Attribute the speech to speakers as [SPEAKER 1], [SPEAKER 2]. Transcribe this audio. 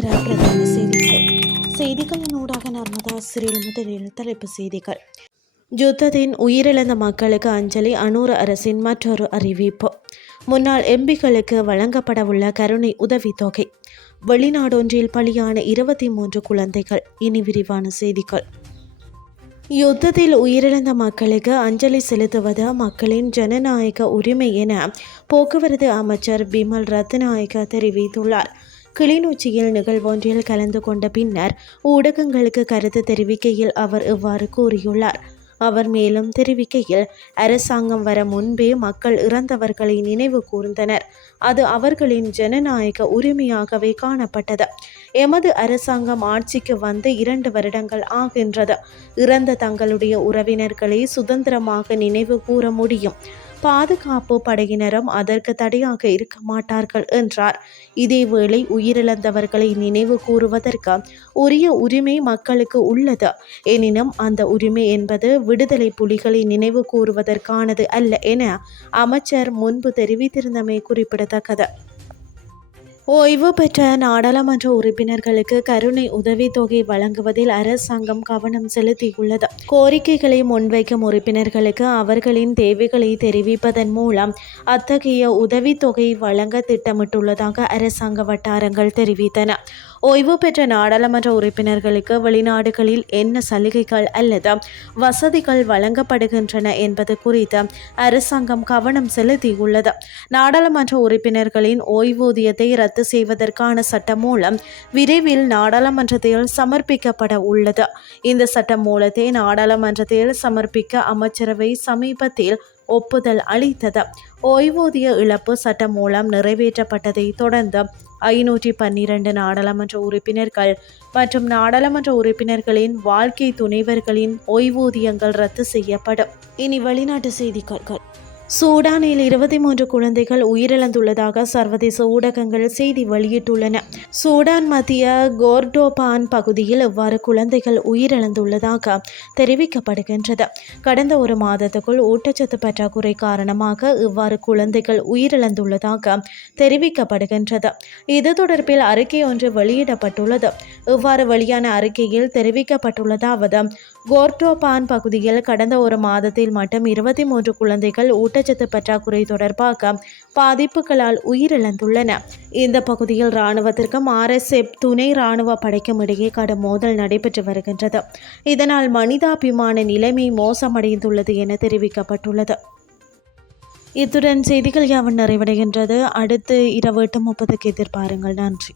[SPEAKER 1] நேர பிரதான செய்திகள். செய்திகளின் ஊடாக நர்மதா சிறில் முதலில் தலைப்பு செய்திகள். யுத்தத்தின் உயிரிழந்த மக்களுக்கு அஞ்சலி அனூர் அரசின் மற்றொரு அறிவிப்பு. முன்னாள் எம்பிக்களுக்கு வழங்கப்படவுள்ள கருணை உதவித்தொகை வெளிநாடொன்றில் பலியான இருபத்தி மூன்று குழந்தைகள். இனி விரிவான செய்திகள். யுத்தத்தில் உயிரிழந்த மக்களுக்கு அஞ்சலி செலுத்துவது மக்களின் ஜனநாயக உரிமை என போக்குவரத்து அமைச்சர் பிமல் ரத்நாயக்க தெரிவித்துள்ளார். கிளிநொச்சியில் நிகழ்வொன்றில் கலந்து கொண்ட பின்னர் ஊடகங்களுக்கு கருத்து தெரிவிக்கையில் அவர் இவ்வாறு கூறியுள்ளார். அவர் மேலும் தெரிவிக்கையில் அரசாங்கம் வர முன்பே மக்கள் இறந்தவர்களை நினைவு கூர்ந்தனர். அது அவர்களின் ஜனநாயக உரிமையாகவே காணப்பட்டது. எமது அரசாங்கம் ஆட்சிக்கு வந்து இரண்டு வருடங்கள் ஆகின்றது. இறந்த தங்களுடைய உறவினர்களை சுதந்திரமாக நினைவு கூற முடியும். பாதுகாப்பு படையினரும் அதற்கு தடையாக இருக்க மாட்டார்கள் என்றார். இதேவேளை உயிரிழந்தவர்களை நினைவு கூறுவதற்கு உரிய உரிமை மக்களுக்கு உள்ளது. எனினும் அந்த உரிமை என்பது விடுதலை புலிகளை நினைவு கூறுவதற்கானது அல்ல என அமைச்சர் முன்பு தெரிவித்திருந்தமை குறிப்பிடத்தக்கது. ஓய்வு பெற்ற நாடாளுமன்ற உறுப்பினர்களுக்கு கருணை உதவித்தொகை வழங்குவதில் அரசாங்கம் கவனம் செலுத்தியுள்ளது. கோரிக்கைகளை முன்வைக்கும் உறுப்பினர்களுக்கு அவர்களின் தேவைகளை தெரிவிப்பதன் மூலம் அத்தகைய உதவித்தொகை வழங்க திட்டமிட்டுள்ளதாக அரசாங்க வட்டாரங்கள் தெரிவித்தன. ஓய்வு பெற்ற நாடாளுமன்ற உறுப்பினர்களுக்கு வெளிநாடுகளில் என்ன சலுகைகள் அல்லது வசதிகள் வழங்கப்படுகின்றன என்பது குறித்து அரசாங்கம் கவனம் செலுத்தியுள்ளது. நாடாளுமன்ற உறுப்பினர்களின் ஓய்வூதியத்தை ரத்து செய்வதற்கான சட்டம் மூலம் விரைவில் நாடாளுமன்றத்தில் சமர்ப்பிக்கப்பட உள்ளது. இந்த சட்ட மூலத்தை நாடாளுமன்றத்தில் சமர்ப்பிக்க அமைச்சரவை சமீபத்தில் ஒப்புதல் அளித்தது. ஓய்வூதிய இழப்பு சட்டம் மூலம் நிறைவேற்றப்பட்டதை தொடர்ந்து ஐநூற்றி பன்னிரண்டு நாடாளுமன்ற உறுப்பினர்கள் மற்றும் நாடாளுமன்ற உறுப்பினர்களின் வாழ்க்கை துணைவர்களின் ஓய்வூதியங்கள் ரத்து செய்யப்படும். இனி வெளிநாட்டு செய்திகள். சூடானில் இருபத்தி மூன்று குழந்தைகள் உயிரிழந்துள்ளதாக சர்வதேச ஊடகங்கள் செய்தி வெளியிட்டுள்ளன. சூடான் மத்திய கோர்டோபான் பகுதியில் இவ்வாறு குழந்தைகள் உயிரிழந்துள்ளதாக தெரிவிக்கப்படுகின்றது. கடந்த ஒரு மாதத்துக்குள் ஊட்டச்சத்து பற்றாக்குறை காரணமாக இவ்வாறு குழந்தைகள் உயிரிழந்துள்ளதாக தெரிவிக்கப்படுகின்றது. இது தொடர்பில் அறிக்கை ஒன்று வெளியிடப்பட்டுள்ளது. இவ்வாறு வெளியான அறிக்கையில் தெரிவிக்கப்பட்டுள்ளதாவது கோர்டோபான் பகுதியில் கடந்த ஒரு மாதத்தில் மட்டும் இருபத்தி மூன்று குழந்தைகள் ஊட்ட ஊட்டச்சத்து பற்றாக்குறை தொடர்பாக பாதிப்புகளால் உயிரிழந்துள்ளன. இந்த பகுதியில் இராணுவத்திற்கும் ஆர்எஸ்எஃப் துணை இராணுவ படைக்கும் இடையே கடும் மோதல் நடைபெற்று வருகின்றது. இதனால் மனிதாபிமான நிலைமை மோசமடைந்துள்ளது என தெரிவிக்கப்பட்டுள்ளது. இத்துடன் செய்திகள் யாவன் நிறைவடைகின்றது. அடுத்து இரவு எட்டு முப்பதுக்கு எதிர்பாருங்கள். நன்றி.